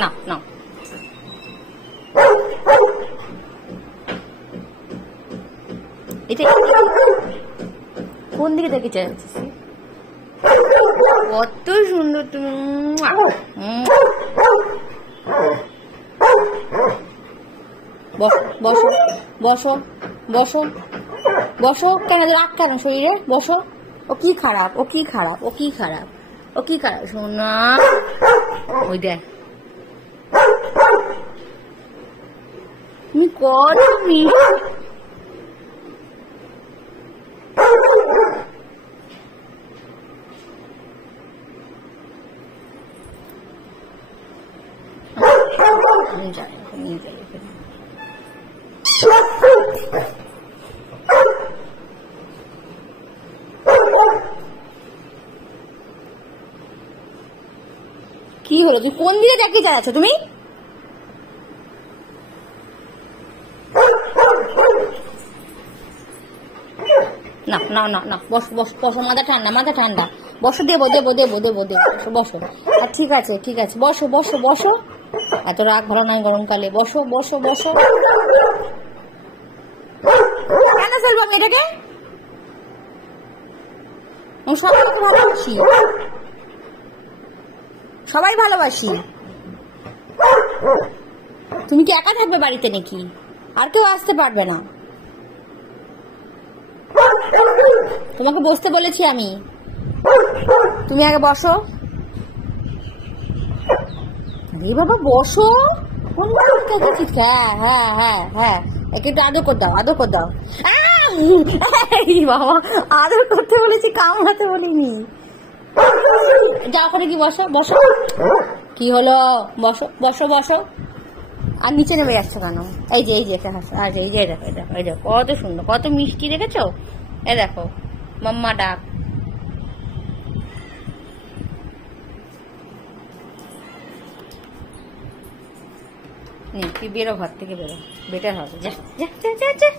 না না এটা কোন দিকে দেখে চাইছিস? কত সুন্দর তুমি। বসো বসো বসো বসো। কেন রাগ কেন শরীরে? বসো। ও কি খারাপ, ও কি খারাপ, ও কি খারাপ, ও কি খারাপ? শোনা ওই দেখ তুমি কত কি হলো? তুমি কোন দিকে দেখে যাচ্ছ তুমি? না না না না বসো বসো বসো। মাথা ঠান্ডা, মাথা ঠান্ডা। বসো। দেবো দেবো দেবো দেবো দেবো। বসো আর ঠিক আছে ঠিক আছে। বসো বসো বসো। এত রাগ ভালো নয় গরমকালে। বসো বসো বসো। কেন ফেলবো আমি এটাকে? সবাই ভালোবাসি, সবাই ভালোবাসি। তুমি কি একা থাকবে বাড়িতে নাকি? আর কেউ আসতে পারবে না। তোমাকে বসতে বলেছি আমি। তুমি আগে বসো। আরে বাবা বসো। হ্যাঁ হ্যাঁ হ্যাঁ হ্যাঁ। একে একটু আদর করে দাও, আদর করে দাও। বাবা আদর করতে বলেছি, কামড়াতে বলিনি। যা ওখানে কি বসো বসো। কি হলো? বসো বসো বসো। আর নিচে নেমে যাচ্ছে কেন? এই যে এই যে একটা হাসি। আচ্ছা এই যে দেখো এই দেখো এই দেখো কত সুন্দর, কত মিষ্টি দেখেছো? এ দেখো মাম্মা ডাক। তুই বেরো, ঘর থেকে বেরো, বেটার হবে। যা যা যা যা।